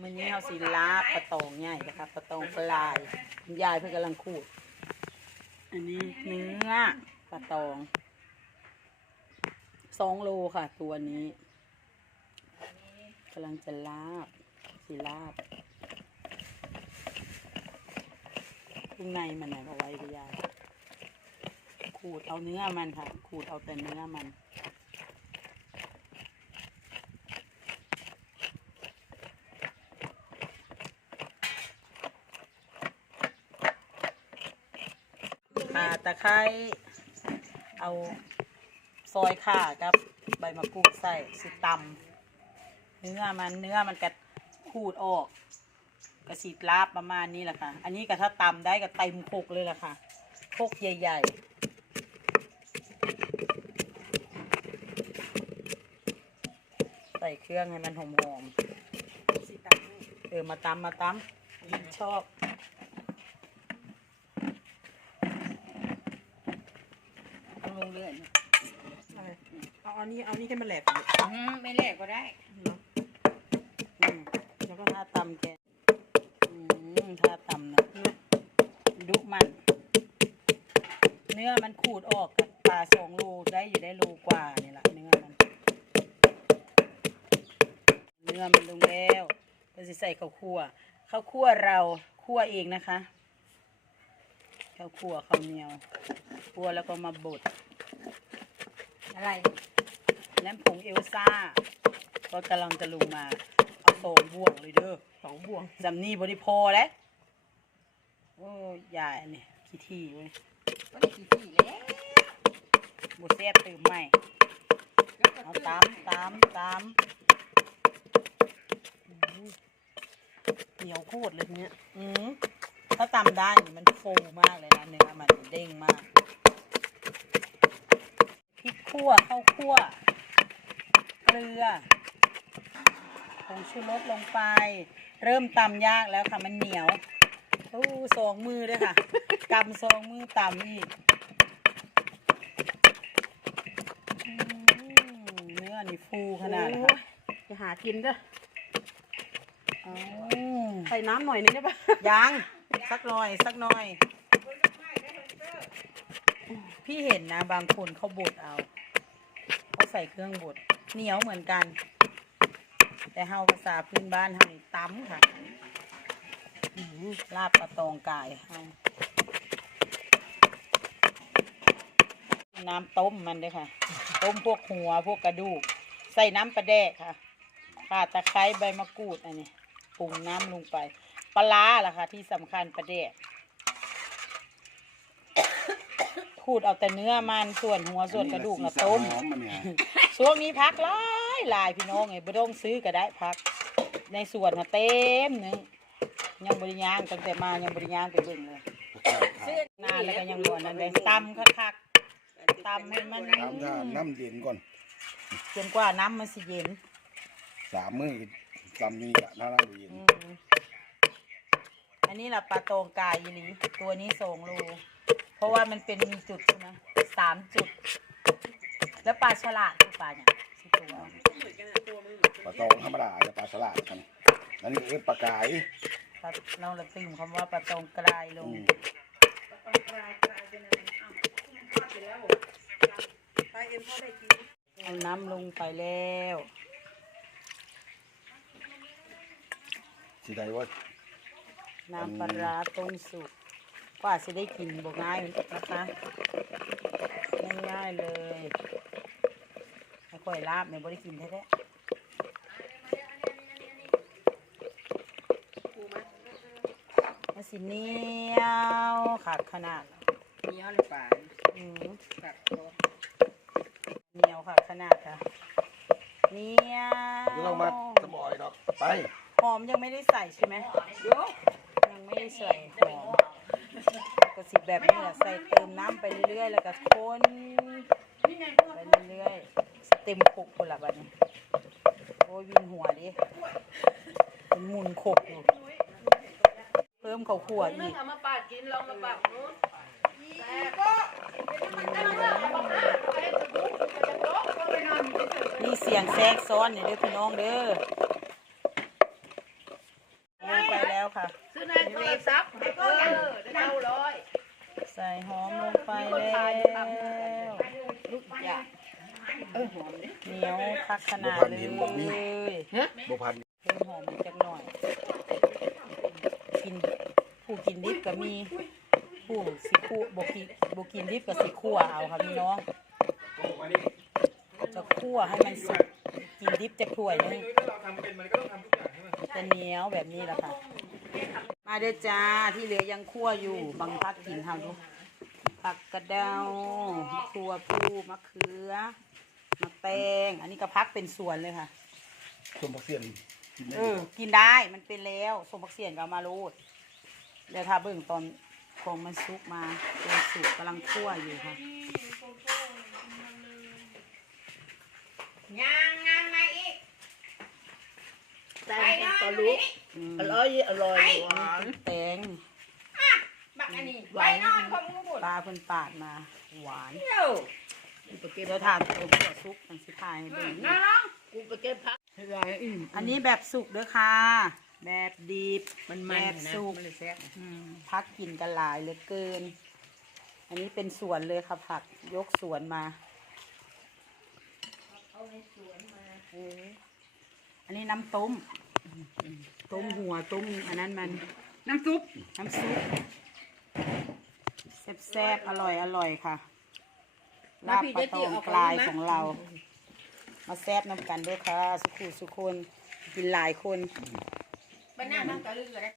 มื้อนี้เฮาสิลาบปลาตองใหญ่นะคะปลาตองปลายคุณยายเพิ่นกำลังขูด อันนี้เนื้อปลาตองสองโลค่ะ ตัวนี้กำลังจะลาบสิลาบข้างในมันน่ะเอาไว้คุณยายขูดเอาเนื้อมันค่ะ ขูดเอาแต่เนื้อมัน ข่า ตะไคร้เอาซอยข่ากับใบมะกรูดใส่สิตำเนื้อมันเนื้อมันกะขูดออกกระสีลาบประมาณนี้แหละค่ะ อันนี้ก็ถ้าตำได้ก็เต็มโคกเลยล่ะค่ะโคกใหญ่ ๆใส่เครื่องให้มันหอมๆเออ มาตำมาตำชอบ ต้อง ลงเรื่อยนะอะไรเอาอันนี้เอานี่ให้มันแหลกอยู่อืมไม่แลกก็ได้เนาะอืมแล้วก็ท่าตำแกอืมท่าตำนะดุมัน เนื้อมันขูดออกกับปลาสองโลได้อยู่ได้โลกว่านี่แหละเนื้อมัน เนื้อมันลงแล้วก็จะใส่ข้าวคั่วข้าวคั่วเราคั่วเองนะคะข้าวคั่วข้าวเหนียวคั่วแล้วก็มาบด อะไรน้ำผงเอลซ่าก็กำลังจะลงมา เอาสองบ่วงเลยเด้อสองบ่วงจำนี่บริพอแล้วโอ้ยายอันนี้ขี้ที่เว้ยก็ได้กี่ที่แล้วบดแซ่บตื่มใหม่แล้วก็เอาตื้อตามตามตามอืมเหนียวโคตรเลยเนี่ย อืมถ้าตำได้นี่มันฟูมากเลยนะเนื้อมันเด้งมาก พริกขั่วข้าวคั่วเกลือผงชูรสลงไป เริ่มตำยากแล้วค่ะมันเหนียวโอ้สองมือด้วยค่ะกำสองมือตำอีกอืมเนื้อนี่ฟูขนาดนะคะจะหากินเด้ออ๋อ ใส่น้ำหน่อยนึงได้ปะยังสักหน่อยสักหน่อย พี่เห็นนะบางคนเขาบดเอาเขา ใส่เครื่องบดเหนียวเหมือนกัน แต่เฮาภาษาพื้นบ้านเฮานี่ตำค่ะลาบปลาตองกายเฮาน้ำต้มมันด้วยค่ะ ต้มพวกหัวพวกกระดูก ใส่น้ำปลาแดกค่ะข่าตะไคร้ใบมะกรูดอันนี้ปรุงน้ำลงไปปลาร้าล่ะค่ะ ที่สำคัญปลาแดก ขูดเอาแต่เนื้อมันส่วนหัวส่วนกระดูกนะต้มหอมันเนี่ยช่วงนี้พักหลายหลายพี่น้องไงบ่ต้องซื้อก็ได้พัก ในสวนนะเต็มหนึงยังบริยางตั้งแต่มายังบริยางไปเบิ่งเลยนานแล้วก็ยังบวนนั่นเลยตำคักๆตำให้มันทำถ้าน้ำเย็นก่อนจนกว่าน้ำมันสิเย็นสามมื้อทำนี่ละน้ำเย็นอืมอันนี้ล่ะปลาโตงกายอีหลีตัวนี้สองโล เพราะว่ามันเป็นมีจุดใช่ไหมสามจุด แล้วปลาฉลาดคือปลาเนี่ยสิตัวปลาตองธรรมดาจะปลาสลัดกันอันนี้เอ็ปลากายปลาเราละตื่มคำว่าปลาตองกลายลงอืมไปเอ็มพ่อได้กินเอาน้ำลงไปแล้วสิได้ว่าน้ำปลาร้าต้มสุก กว่าจะได้กินบอกง่ายนะคะง่ายๆเลยไม่ค่อยลาบไม่บได้กินแท้ๆมันสิเหนียวขาดขนาดเหนียวเลยป่าอืมตัดคอเหนียวขาดขนาดค่ะเหนียวเดี๋ยวเรามาสมอยดอกไปหอมยังไม่ได้ใส่ใช่ไหมโยกยังไม่ได้ใส่หอม ก็สิแบบนี้แหละใส่เติมน้ำไปเรื่อยๆ แล้วก็คนไปเรื่อยๆเต็มคุกคนละบัดนี้โอ้ยวินหัวดิเป็นหมุนขบอยู่เพิ่มเขาขั่วอีกเอามาปาดกินลองมาปาดนู้นนี่เสียงแทรกซ้อนนี่เด้อพี่น้องเด้อ ซื้อในโทรศัพท์เออเท่าร้อย ใส่ หอมลงไปแล้วลูกอยากเออหอมดิเหนียวคักขนาดเลยบ่พันเพิ่มหอมอีกจักหน่อย กินผู้กินดิบก็มีผู้สิคู่บกิบกินดิบก็สิคั่วเอาค่ะพี่น้อง จะคั่วให้มันสุกกินดิบจะถ้วยหนึงจะเหนียวแบบนี้แหละค่ะ มาเด้อจ้าที่เหลือยังคั่วอยู่บางพักกินเฮาดู ผักกระเดามะขัวปูมะเขือมะแตง อันนี้ก็พักเป็นส่วนเลยค่ะ ส่วนผักเสียนกินได้เออ กินได้มันเป็นแล้วสมบักเสียนก็เอามาโรดเดี๋ยวถ้าเบิ่งตอนของมันซุกมาตัวสุกกำลังคั่วอยู่ค่ะยางงางมาอีกแต่ก็รู้อืมอร่อย อร่อยหวานแตงบักอันนี้ไปนอนของมึงบุญป ลาเพิ่นปาดมา หวานเดี๋ยวเดี๋ยวทานตัวหัวซุกมันสิพายให้เบิ่งน้องกูไปเก็บผักให้ไรอิ่มอันนี้แบบสุกเด้อค่ะ แบบดิบมันแบมันบนะสุกมันเลยแซ่บอืมพักกินกันหลายเหลือเกิน อันนี้เป็นสวนเลยค่ะผักยกสวนมา เอออันนี้น้ำต้ม ต้มหัวต้มอันนั้นมัน น้ำซุปน้ำซุป แซ่บๆอร่อยอร่อยค่ะ ลาบปลาตองกลายของเรา มาแซ่บน้ำกันด้วยค่ะ สุขุสุคนกินหลายคน